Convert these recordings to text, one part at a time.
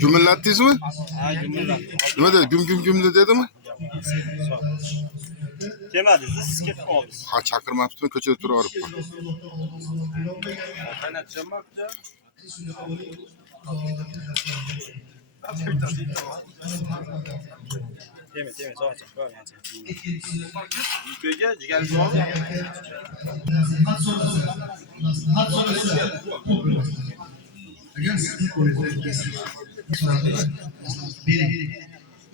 Gümüllettiniz mi? Ha, gümüller. Ne dedi? Güm dedi mi? Kelmadi, siz ketib qoldingiz. Ha chaqirmabdi, ko'chada turaveribman. Qaynatacağım bakca. Deme, zo'rcha. Ko'r yancha. Yukaga jigar bor. Agar sizni qo'lingizda bering.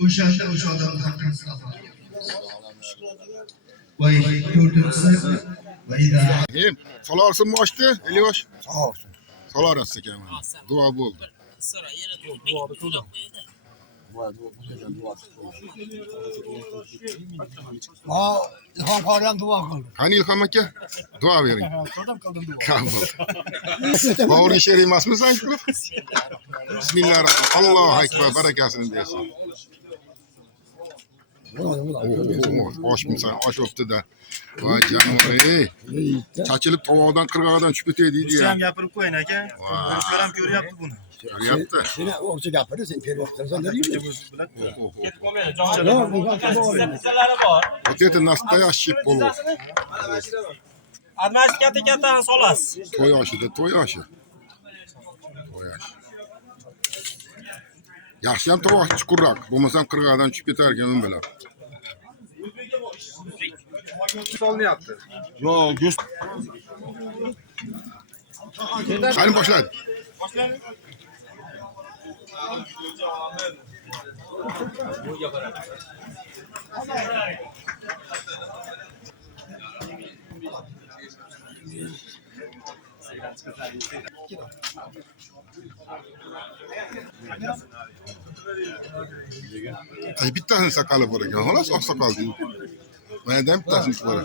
O'shanda o'sha odamni haqqini saqlab. Voy, ko'rdingizmi? Voyda. Hem, solarsinmi oshdi? Elyosh. Sağ olsun. Solarasiz ekan. Duo bo'ldi. Aa, İlhan Karyan dua kıldı. Qani Ilhom aka? Duo bering. Kodam kıldım dua. Qabul. Bavring she'r emasmi sanki? Bismillahirrohmanirrohim. Allohu akbar, barakasini bersin. Oshmisan, osh o'pdi-da. Voy janob, chachilib tovoqdan qirg'og'idan tushib ketay deydi Siz ya. ham gapirib qo'ying aka. Ko'rishlar ham ko'ryapti buni. Ko'ryapti. Seni okçu yapırdı, sen periyottan sen ne diyorsun? Ketib qolmaydi. Sizlari bor. Вот это настоящий полов. Admash katta-kattani solasiz. To'y oshida, to'y oshi. To'y oshi. Yaxshi ham tovoq chuqurroq, bo'lmasam qirg'og'idan tushib ketar ekan u bilan. Solinyapti. Yok, göz. Qani boshladi. Ay bittasini saqali bor ekan, xolos oq soqol deydi. Mana ham bittasini bor.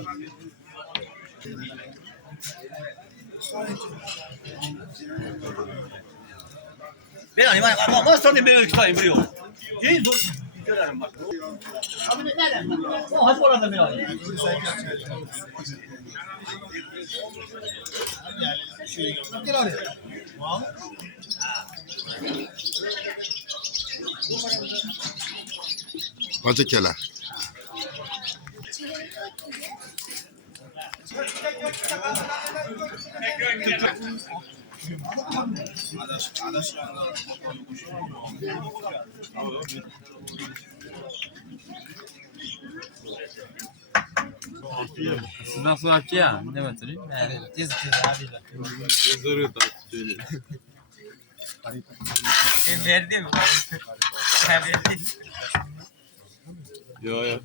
Ben hani ama sonra ben ölçüyim biliyor. Değil dur. Görürüm bak. Abi nerede? O hadi orada ben alayım. Gel hadi. Bacakalar. Sizdan so'rabchi ya, nima turing? Tez adinglar. Zo'r o'tadi. Sen berdingmi? Sen berding. Yo'q.